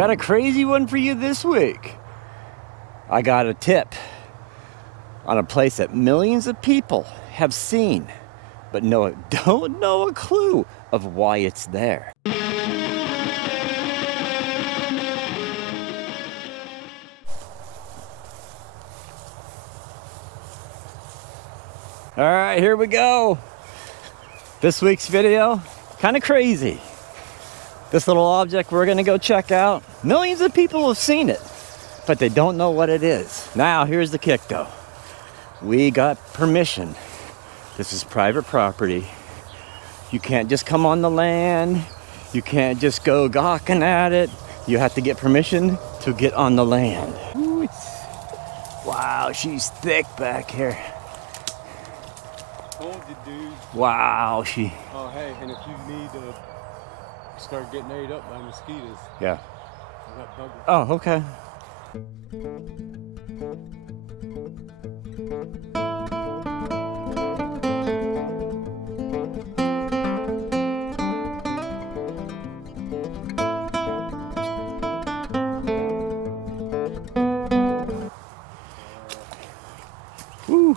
got a crazy one for you this week. I got a tip on a place that millions of people have seen, but don't know a clue of why it's there. All right, here we go. This week's video, kind of crazy. This little object we're gonna go check out, millions of people have seen it, but they don't know what it is. Now, here's the kick though. We got permission. This is private property. You can't just come on the land. You can't just go gawking at it. You have to get permission to get on the land. Ooh, wow, she's thick back here. Told you, dude. Wow, she. Oh, hey, and if you need to start getting ate up by mosquitoes. Yeah. I got buggers. Oh, okay. Woo.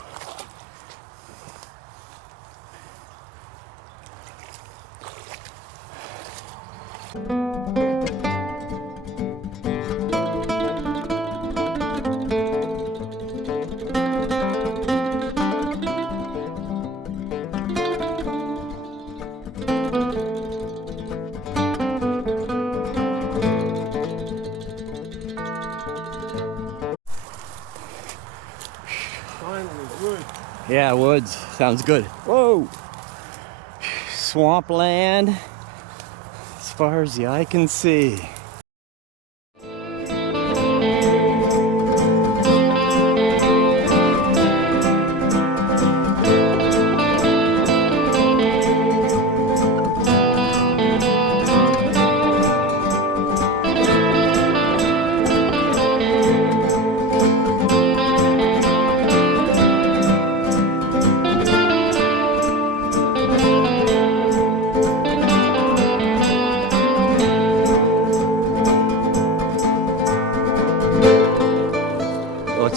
Yeah, woods. Sounds good. Whoa! Swampland as far as the eye can see.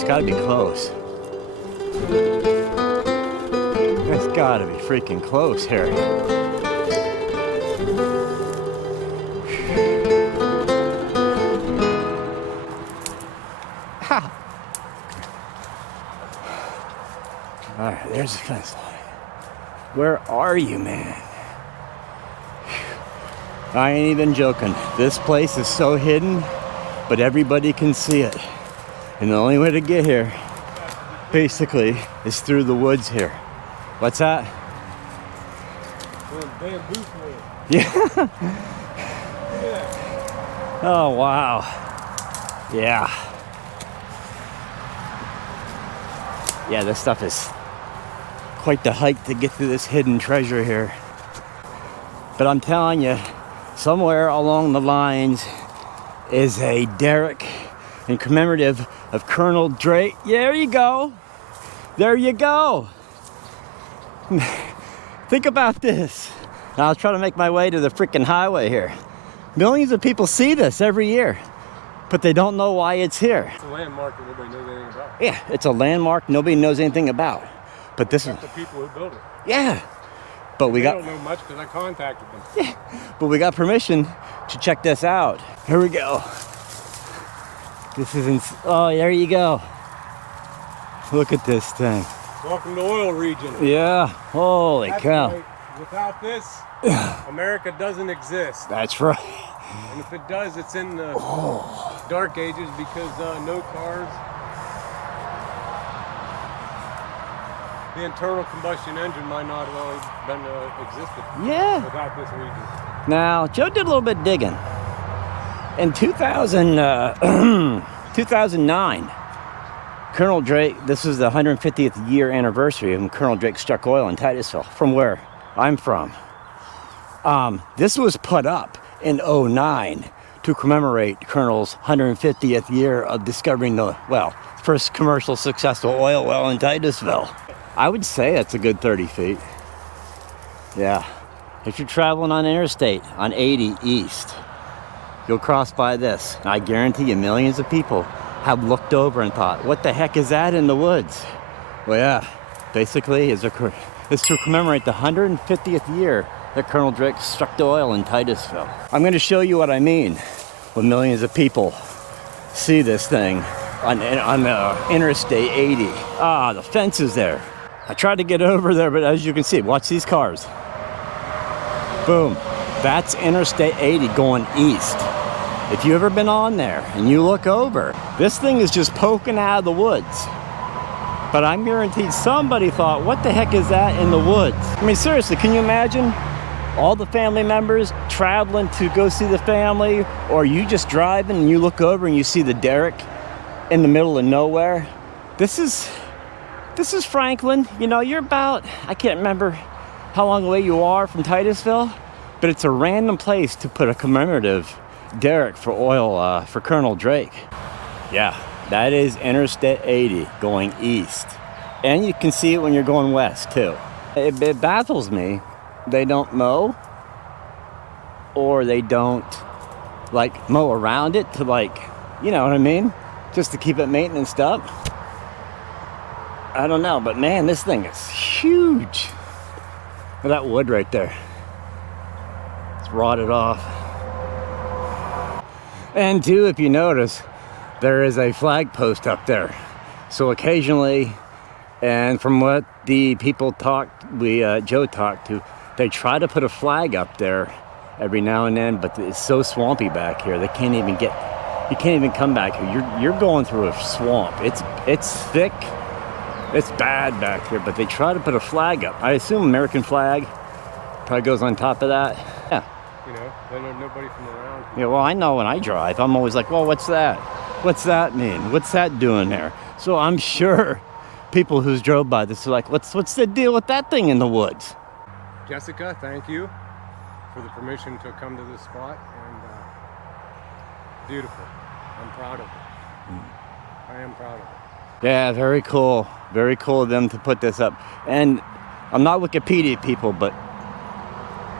Gotta be close. That's gotta be freaking close here. Ha! Alright, there's the fence line. Where are you, man? I ain't even joking. This place is so hidden, but everybody can see it. And the only way to get here, basically, is through the woods here. What's that? Bamboo swing. Yeah. Yeah. Oh, wow. Yeah. Yeah, this stuff is quite the hike to get to this hidden treasure here. But I'm telling you, somewhere along the lines is a derrick in commemorative of Colonel Drake. Yeah, there you go. There you go. Think about this. Now, I was trying to make my way to the freaking highway here. Millions of people see this every year, but they don't know why it's here. It's a landmark that nobody knows anything about. Yeah, it's a landmark nobody knows anything about. But this is the people who built it. Yeah. But we they got don't know much because I contacted them. Yeah. But we got permission to check this out. Here we go. This is oh, there you go. Look at this thing. Welcome to oil region. Yeah. Holy That's cow. Right. Without this, America doesn't exist. That's right. And if it does, it's in the dark ages because no cars. The internal combustion engine might not have been existed. Yeah. Without this region. Now, Joe did a little bit digging. In 2009, Colonel Drake, this was the 150th year anniversary of when Colonel Drake struck oil in Titusville, from where I'm from. This was put up in 2009 to commemorate Colonel's 150th year of discovering the, well, first commercial successful oil well in Titusville. I would say that's a good 30 feet. Yeah. If you're traveling on interstate on 80 east, you'll cross by this. I guarantee you millions of people have looked over and thought, what the heck is that in the woods? Well, yeah, basically it's to commemorate the 150th year that Colonel Drake struck the oil in Titusville. I'm going to show you what I mean when millions of people see this thing on Interstate 80. Ah, the fence is there. I tried to get over there, but as you can see, watch these cars. Boom. That's Interstate 80 going east. If you've ever been on there and you look over, this thing is just poking out of the woods. But I'm guaranteed somebody thought, what the heck is that in the woods? I mean, seriously, can you imagine all the family members traveling to go see the family, or you just driving and you look over and you see the derrick in the middle of nowhere? This is Franklin. You know, you're about, I can't remember how long away you are from Titusville, but it's a random place to put a commemorative derrick for oil for Colonel Drake. Yeah, that is Interstate 80 going east. And you can see it when you're going west too. It baffles me. They don't mow, or they don't like mow around it to, like, you know what I mean? Just to keep it maintenanced up. I don't know, but man, this thing is huge. Look at that wood right there. It's rotted off. And too, if you notice, there is a flag post up there. So occasionally, and from what the people Joe talked to, they try to put a flag up there every now and then, but it's so swampy back here. They can't even you can't even come back here. You're going through a swamp. It's thick. It's bad back here, but they try to put a flag up. I assume American flag probably goes on top of that. Yeah. You know, then there's nobody from around. Yeah, well, I know when I drive, I'm always like, well, what's that? What's that mean? What's that doing there? So I'm sure people who's drove by this are like, what's the deal with that thing in the woods? Jessica, thank you for the permission to come to this spot, and beautiful. I'm proud of it. I am proud of it. Yeah, very cool. Very cool of them to put this up. And I'm not Wikipedia people, but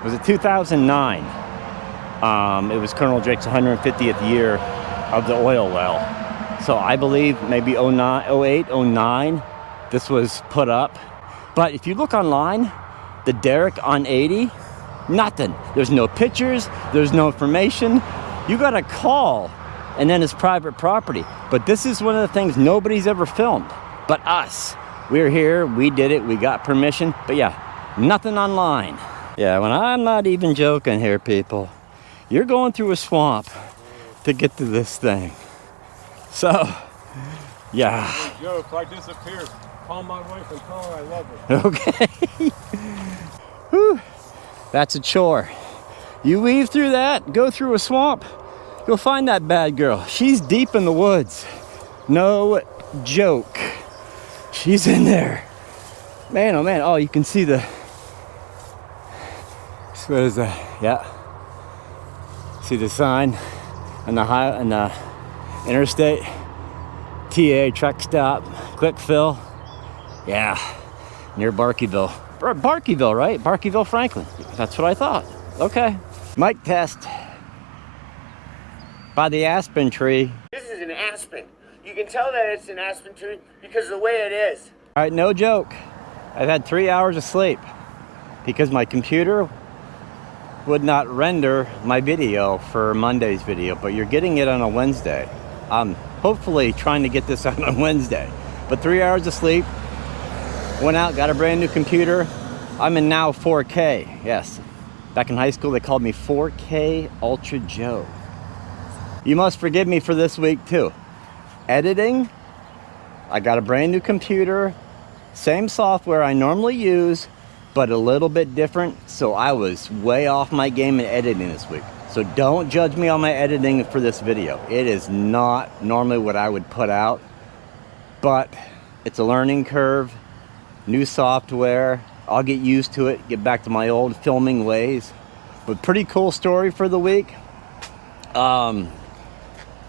was it 2009? It was Colonel Drake's 150th year of the oil well. So I believe maybe 08, 09, this was put up. But if you look online, the derrick on 80, nothing. There's no pictures, there's no information. You gotta call, and then it's private property. But this is one of the things nobody's ever filmed but us. We're here, we did it, we got permission, but yeah, nothing online. Yeah, when I'm not even joking here, people, you're going through a swamp to get to this thing. So, yeah. Hey, Joe, if I disappear, call my wife and tell her I love her. Okay. Whew. That's a chore. You weave through that, go through a swamp, you'll find that bad girl. She's deep in the woods. No joke. She's in there. Man, oh man. Oh, you can see the... What is that? Yeah. See the sign on the interstate? TA truck stop, quick fill. Yeah, near Barkeyville. Barkeyville, right? Barkeyville, Franklin. That's what I thought. Okay. Mic test. By the aspen tree. This is an aspen. You can tell that it's an aspen tree because of the way it is. All right, no joke. I've had 3 hours of sleep because my computer would not render my video for Monday's video, but you're getting it on a Wednesday. I'm hopefully trying to get this out on Wednesday. But 3 hours of sleep, went out, got a brand new computer. I'm in now 4K, yes. Back in high school, they called me 4K Ultra Joe. You must forgive me for this week too. Editing, I got a brand new computer, same software I normally use, but a little bit different. So I was way off my game in editing this week. So don't judge me on my editing for this video. It is not normally what I would put out, but it's a learning curve, new software. I'll get used to it, get back to my old filming ways. But pretty cool story for the week.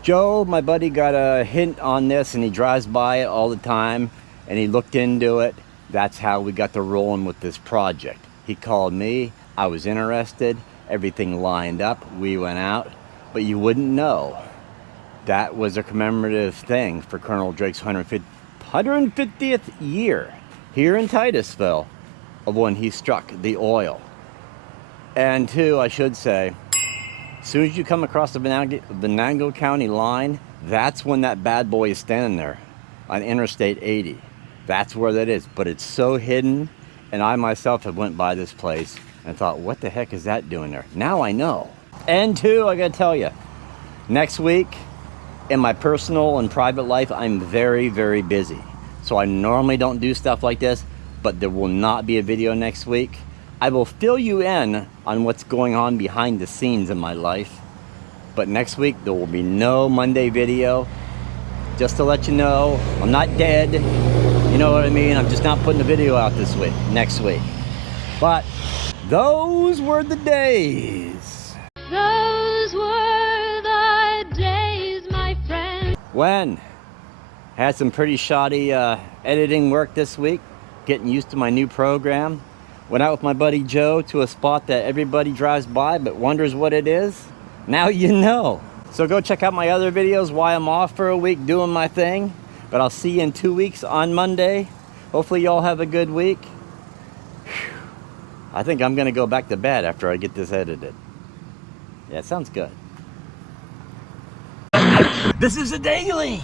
Joe, my buddy, got a hint on this and he drives by it all the time and he looked into it. That's how we got to rolling with this project. He called me, I was interested, everything lined up. We went out, but you wouldn't know that was a commemorative thing for Colonel Drake's 150th year here in Titusville of when he struck the oil. And two, I should say, as soon as you come across the Venango County line, that's when that bad boy is standing there on Interstate 80. That's where that is, but it's so hidden, and I myself have went by this place and thought, what the heck is that doing there? Now I know. And two, I gotta tell you, next week, in my personal and private life, I'm very, very busy. So I normally don't do stuff like this, but there will not be a video next week. I will fill you in on what's going on behind the scenes in my life. But next week, there will be no Monday video. Just to let you know, I'm not dead. You know what I mean? I'm just not putting a video out this week, next week. But those were the days. Those were the days, my friend. When? Had some pretty shoddy editing work this week, getting used to my new program. Went out with my buddy Joe to a spot that everybody drives by but wonders what it is. Now you know. So go check out my other videos while I'm off for a week doing my thing. But I'll see you in 2 weeks on Monday. Hopefully y'all have a good week. Whew. I think I'm gonna go back to bed after I get this edited. Yeah, it sounds good. This is a daily.